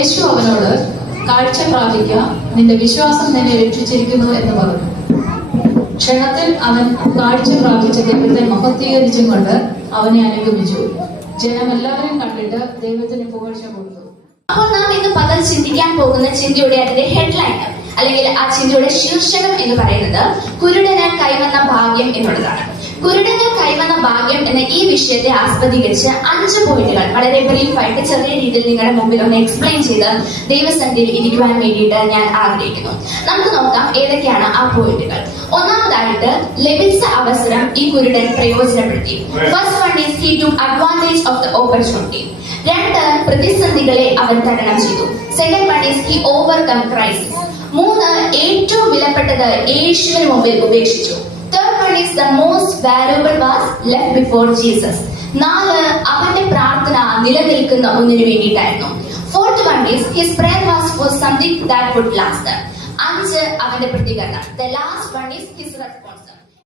യേശു അവനോട് കാഴ്ച പ്രാപിക്കുക, നിന്റെ വിശ്വാസം നിന്നെ രക്ഷിച്ചിരിക്കുന്നു എന്ന് പറഞ്ഞു. ക്ഷണത്തിൽ അവൻ കാഴ്ച പ്രാപിച്ച ദൈവത്തെ മഹത്വീകരിച്ചും കൊണ്ട് അവനെ അനുഗമിച്ചു. ജനമെല്ലാവരും കണ്ടിട്ട് ദൈവത്തിന് പുകഴ്ച കൊടുത്തു. അപ്പോൾ നാം ഇന്ന് പകൽ ചിന്തിക്കാൻ പോകുന്ന ചിന്തയുടെ അതിന്റെ ഹെഡ്ലൈൻ അല്ലെങ്കിൽ ആ ചിന്തയുടെ ശീർഷകം എന്ന് പറയുന്നത് കുരുടന് കൈവന്ന ഭാഗ്യം എന്നുള്ളതാണ്. കുരുടന് കൈവന്ന ഭാഗ്യം എന്ന ഈ വിഷയത്തെ ആസ്പദീകരിച്ച് 5 പോയിന്റുകൾ വളരെ ബ്രീഫായിട്ട് ചെറിയ രീതിയിൽ നിങ്ങളുടെ മുമ്പിൽ ഒന്ന് എക്സ്പ്ലെയിൻ ചെയ്ത് ദൈവസന്നിധിയിൽ ഇരിക്കുവാൻ വേണ്ടിയിട്ട് ഞാൻ ആഗ്രഹിക്കുന്നു. നമുക്ക് നോക്കാം ഏതൊക്കെയാണ് ആ പോയിന്റുകൾ. ഒന്നാമതായിട്ട്, ലഭിച്ച അവസരം ഈ കുരുടൻ പ്രയോജനപ്പെടുത്തി. First one is he took advantage of the opportunity. 2, പ്രതിസന്ധികളെ അവൻ തരണം ചെയ്തു. Second one is he overcome crisis. 3, ഏറ്റവും വിലപ്പെട്ടത് യേശുവിന് മുമ്പിൽ ഉപേക്ഷിച്ചു. Third one is the most valuable was left before Jesus. 4, അവന്റെ പ്രാർത്ഥന നിലനിൽക്കുന്ന ഒന്നിനു വേണ്ടിയിട്ടായിരുന്നു. Fourth one is his prayer was for something that would last. 5, അവന്റെ പ്രതികരണം. The last one is his response.